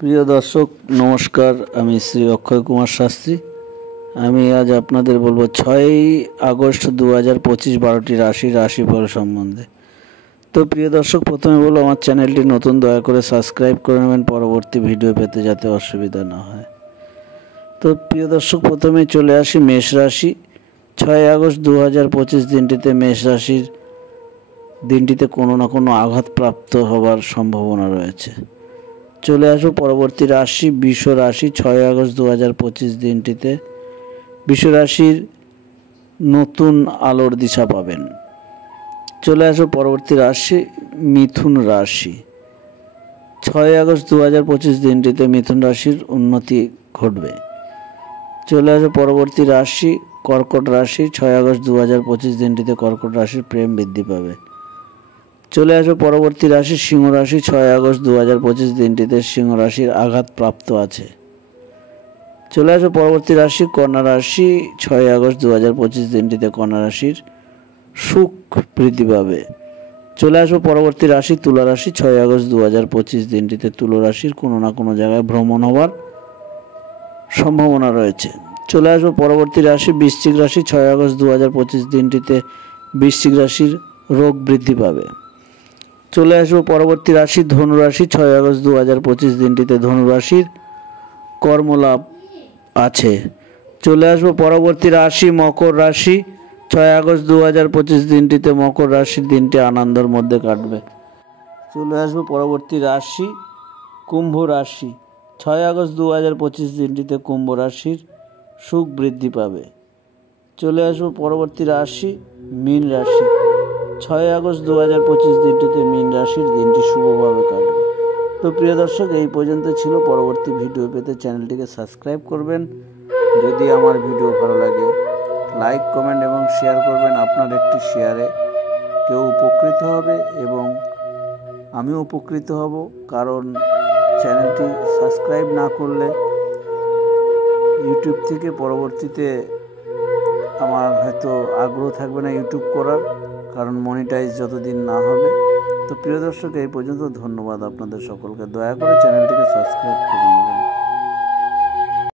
প্রিয় দর্শক নমস্কার, আমি শ্রী অক্ষয় কুমার শাস্ত্রী। আমি আজ আপনাদের বলবো 6 আগস্ট 2025 12টি রাশিফল সম্বন্ধে। তো প্রিয় দর্শক, প্রথমে বলবো আমার চ্যানেলটি নতুন, দয়া করে সাবস্ক্রাইব করে নেবেন পরবর্তী ভিডিও পেতে যাতে অসুবিধা না হয়। তো প্রিয় দর্শক, প্রথমে চলে আসি মেষ রাশি। 6 আগস্ট 2025 দিনটিতে কোনো না কোনো আঘাতপ্রাপ্ত হবার সম্ভাবনা রয়েছে। চলে আসবো পরবর্তী রাশি বৃষ রাশি। 6 আগস্ট 2025 দিনটিতে বৃষ রাশির নতুন আলোর দিশা পাবেন। চলে আসবো পরবর্তী রাশি মিথুন রাশি। 6 আগস্ট 2025 দিনটিতে মিথুন রাশির উন্নতি ঘটবে। চলে আসবো পরবর্তী রাশি কর্কট রাশি। 6 আগস্ট 2025 দিনটিতে কর্কট রাশির প্রেম বৃদ্ধি পাবে। চলে আসবো পরবর্তী রাশি সিংহ রাশি। 6 আগস্ট 2025 দিনটিতে সিংহ রাশির আঘাত প্রাপ্ত আছে। চলে আসবো পরবর্তী রাশি কন্যা রাশি। 6 আগস্ট 2025 দিনটিতে কন্যা রাশির সুখ বৃদ্ধি পাবে। চলে আসবো পরবর্তী রাশি তুলা রাশি। 6 আগস্ট 2025 দিনটিতে তুলা রাশির কোনো না কোনো জায়গায় ভ্রমণ হওয়ার সম্ভাবনা রয়েছে। চলে আসবো পরবর্তী রাশি বৃশ্চিক রাশি। 6 আগস্ট 2025 দিনটিতে বৃশ্চিক রাশির রোগ বৃদ্ধি পাবে। চলে আসবো পরবর্তী রাশি ধনুরাশি। 6 আগস্ট 2025 দিনটিতে ধনুরাশির কর্মলাভ আছে। চলে আসবো পরবর্তী রাশি মকর রাশি। 6 আগস্ট 2025 দিনটিতে মকর রাশির দিনটি আনন্দের মধ্যে কাটবে। চলে আসবো পরবর্তী রাশি কুম্ভ রাশি। 6 আগস্ট 2025 দিনটিতে কুম্ভ রাশির সুখ বৃদ্ধি পাবে। চলে আসবো পরবর্তী রাশি মীন রাশি। 6 আগস্ট 2025 দিনটিতে মীন রাশির দিনটি শুভভাবে কাটবে। তো প্রিয় দর্শক, এই পর্যন্ত ছিল। পরবর্তী ভিডিও পেতে চ্যানেলটিকে সাবস্ক্রাইব করবেন। যদি আমার ভিডিও ভালো লাগে লাইক, কমেন্ট এবং শেয়ার করবেন। আপনার একটি শেয়ারে কেউ উপকৃত হবে এবং আমিও উপকৃত হব, কারণ চ্যানেলটি সাবস্ক্রাইব না করলে ইউটিউব থেকে পরবর্তীতে আমার হয়তো আগ্রহ থাকবে না ইউটিউব করার, কারণ মনিটাইজ যতদিন না হবে। তো প্রিয় দর্শক, এই পর্যন্ত। ধন্যবাদ আপনাদের সকলকে। দয়া করে চ্যানেলটিকে সাবস্ক্রাইব করে নেবেন।